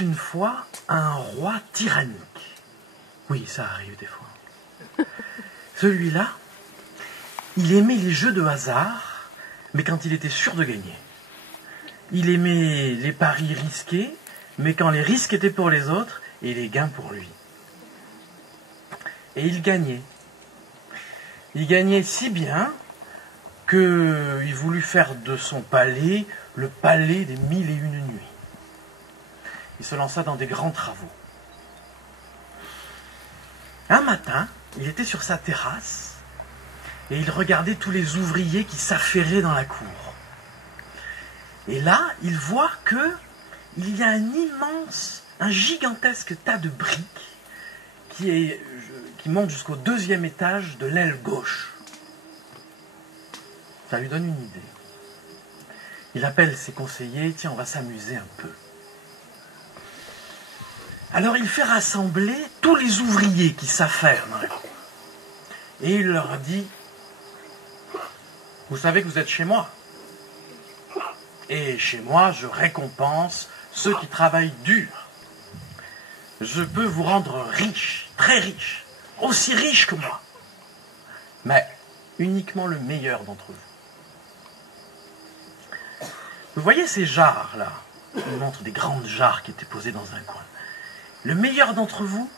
une fois un roi tyrannique. Oui, ça arrive des fois. Celui-là, il aimait les jeux de hasard, mais quand il était sûr de gagner. Il aimait les paris risqués, mais quand les risques étaient pour les autres et les gains pour lui. Et il gagnait. Il gagnait si bien qu'il voulut faire de son palais le palais des 1001 nuits. Il se lança dans des grands travaux. Un matin, il était sur sa terrasse et il regardait tous les ouvriers qui s'affairaient dans la cour. Et là, il voit qu'il y a un gigantesque tas de briques qui monte jusqu'au 2e étage de l'aile gauche. Ça lui donne une idée. Il appelle ses conseillers, tiens, on va s'amuser un peu. Alors il fait rassembler tous les ouvriers qui s'affairent dans la cour. Et il leur dit, vous savez que vous êtes chez moi. Et chez moi, je récompense ceux qui travaillent dur. Je peux vous rendre riche, très riche, aussi riche que moi. Mais uniquement le meilleur d'entre vous. Vous voyez ces jarres-là? Il montre des grandes jarres qui étaient posées dans un coin. Le meilleur d'entre vous,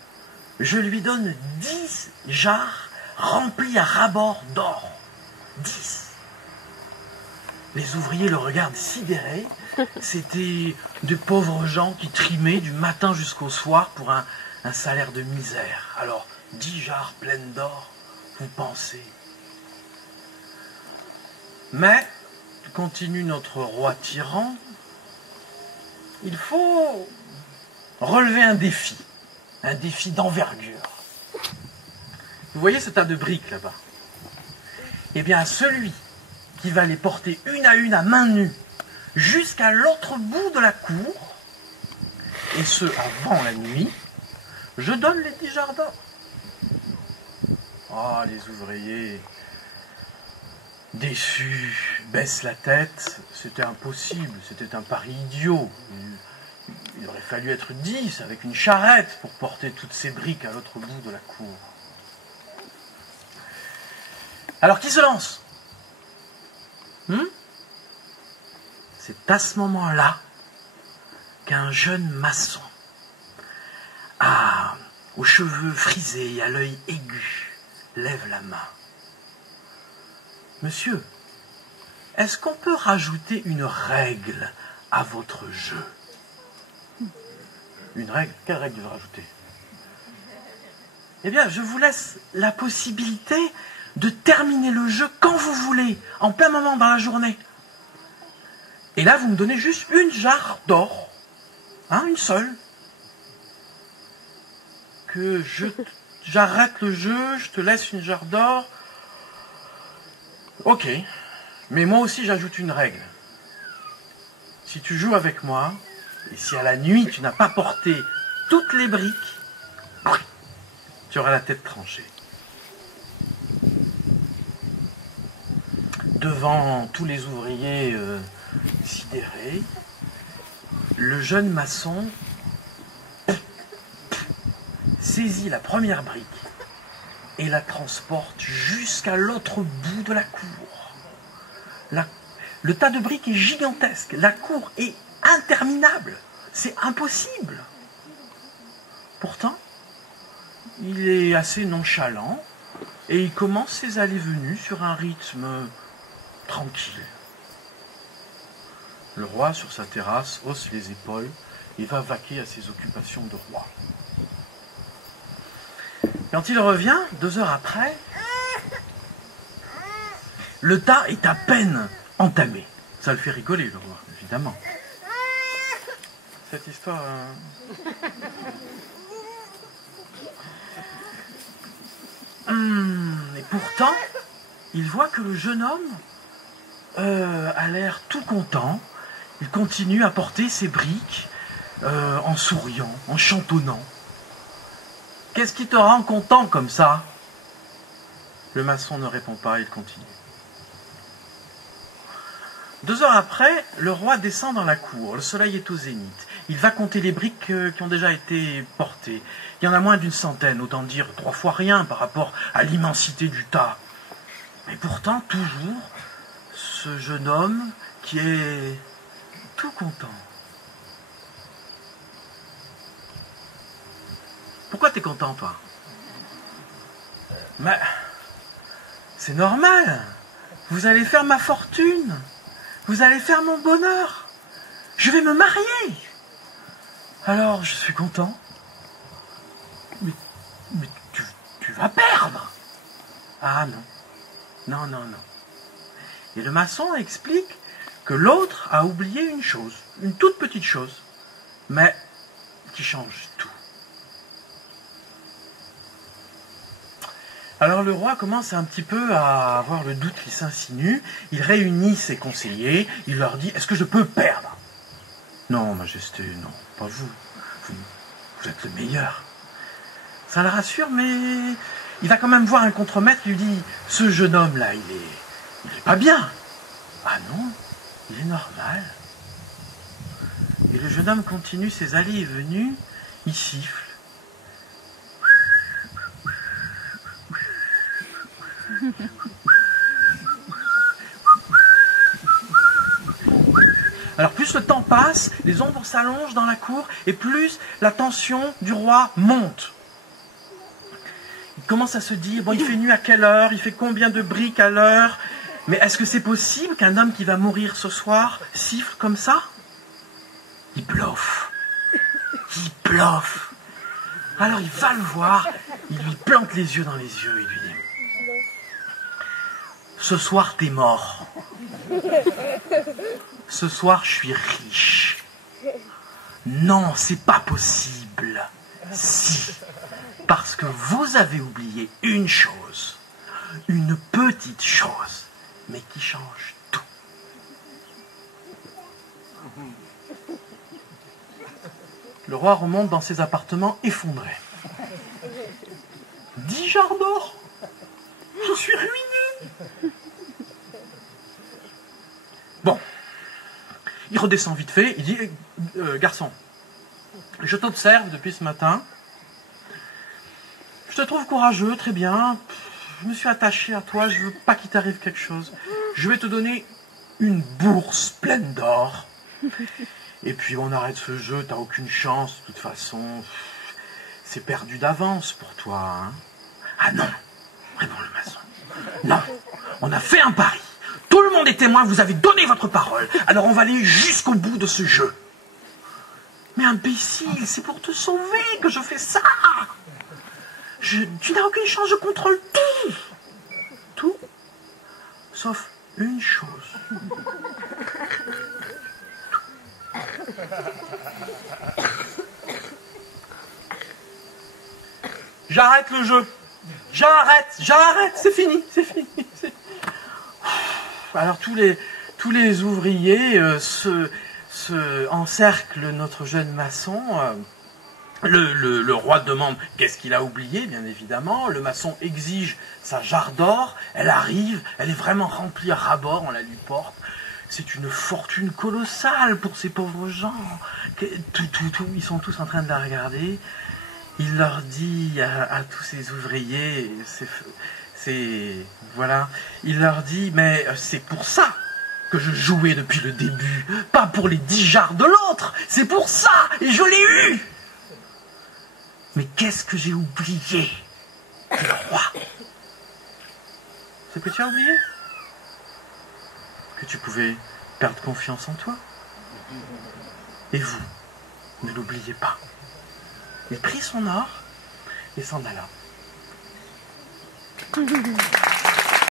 je lui donne 10 jarres remplies à ras-bord d'or. 10. Les ouvriers le regardent sidérés. C'était de pauvres gens qui trimaient du matin jusqu'au soir pour un salaire de misère. Alors, 10 jarres pleines d'or, vous pensez. Mais, continue notre roi tyran, il faut relever un défi d'envergure. Vous voyez ce tas de briques là-bas? Eh bien, celui qui va les porter une à main nue jusqu'à l'autre bout de la cour, et ce avant la nuit, je donne les 10 jarres d'or. Ah, les ouvriers, déçus, baissent la tête. C'était impossible, c'était un pari idiot. Il aurait fallu être 10 avec une charrette pour porter toutes ces briques à l'autre bout de la cour. Alors qui se lance? C'est à ce moment-là qu'un jeune maçon, aux cheveux frisés et à l'œil aigu, lève la main. Monsieur, est-ce qu'on peut rajouter une règle à votre jeu? Une règle? Quelle règle je veux rajouter? Eh bien, je vous laisse la possibilité de terminer le jeu quand vous voulez, en plein moment dans la journée. Et là, vous me donnez juste une jarre d'or, une seule. Que j'arrête le jeu, je te laisse une jarre d'or. Ok, mais moi aussi j'ajoute une règle. Si tu joues avec moi, et si à la nuit tu n'as pas porté toutes les briques, tu auras la tête tranchée. Devant tous les ouvriers sidérés, le jeune maçon saisit la première brique et la transporte jusqu'à l'autre bout de la cour. Le tas de briques est gigantesque, la cour est interminable, c'est impossible. Pourtant, il est assez nonchalant et il commence ses allées-venues sur un rythme tranquille. Le roi, sur sa terrasse, hausse les épaules et va vaquer à ses occupations de roi. Quand il revient, 2 heures après, le tas est à peine entamé. Ça le fait rigoler, le roi, évidemment. Cette histoire... Et pourtant, il voit que le jeune homme a l'air tout content. Il continue à porter ses briques en souriant, en chantonnant. Qu'est-ce qui te rend content comme ça? Le maçon ne répond pas, il continue. 2 heures après, le roi descend dans la cour. Le soleil est au zénith. Il va compter les briques qui ont déjà été portées. Il y en a moins d'une centaine, autant dire 3 fois rien par rapport à l'immensité du tas. Mais pourtant, toujours, ce jeune homme qui est tout content. Pourquoi t'es content, toi? Mais c'est normal. Vous allez faire ma fortune. Vous allez faire mon bonheur. Je vais me marier. Alors, je suis content. Mais tu vas perdre. Ah non. Non, non, non. Et le maçon explique que l'autre a oublié une chose, une toute petite chose, mais qui change tout. Alors le roi commence un petit peu à avoir le doute qui s'insinue. Il réunit ses conseillers, il leur dit « Est-ce que je peux perdre ?»« Non, Majesté, non, pas vous. Vous êtes le meilleur. » Ça le rassure, mais il va quand même voir un contremaître, il lui dit « Ce jeune homme-là, il est pas bien. »« Ah non, il est normal. » Et le jeune homme continue ses allées et venues, il siffle. Alors plus le temps passe, les ombres s'allongent dans la cour et plus la tension du roi monte. Il commence à se dire, bon, il fait nuit à quelle heure, il fait combien de briques à l'heure, mais est-ce que c'est possible qu'un homme qui va mourir ce soir siffle comme ça? Il bluffe. Il bluffe. Alors il va le voir, il lui plante les yeux dans les yeux et lui dit, ce soir t'es mort. Ce soir je suis riche. Non, c'est pas possible. Si. Parce que vous avez oublié une chose. Une petite chose. Mais qui change tout. Le roi remonte dans ses appartements effondré. 10 jarres d'or. Je suis ruiné. Bon. Il redescend vite fait. Il dit, garçon, je t'observe depuis ce matin. Je te trouve courageux, très bien. Je me suis attaché à toi, je veux pas qu'il t'arrive quelque chose. Je vais te donner une bourse pleine d'or. Et puis on arrête ce jeu, t'as aucune chance, de toute façon. C'est perdu d'avance pour toi. Hein. Ah non, répond le maçon. Non, on a fait un pari. Tout le monde est témoin, vous avez donné votre parole. Alors on va aller jusqu'au bout de ce jeu. Mais imbécile, c'est pour te sauver que je fais ça. Tu n'as aucune chance, je contrôle tout. Tout, sauf une chose. J'arrête le jeu. J'arrête, c'est fini. Alors tous les ouvriers encerclent notre jeune maçon. Le roi demande qu'est-ce qu'il a oublié, bien évidemment. Le maçon exige sa jarre d'or. Elle arrive, elle est vraiment remplie à ras-bord, on la lui porte. C'est une fortune colossale pour ces pauvres gens. Ils sont tous en train de la regarder. Il leur dit à tous ces ouvriers, voilà, il leur dit, mais c'est pour ça que je jouais depuis le début, pas pour les 10 jarres de l'autre, c'est pour ça, et je l'ai eu. Mais qu'est-ce que j'ai oublié, le roi? Ce que tu as oublié? Que tu pouvais perdre confiance en toi. Et vous, ne l'oubliez pas. Il prit son or et s'en alla.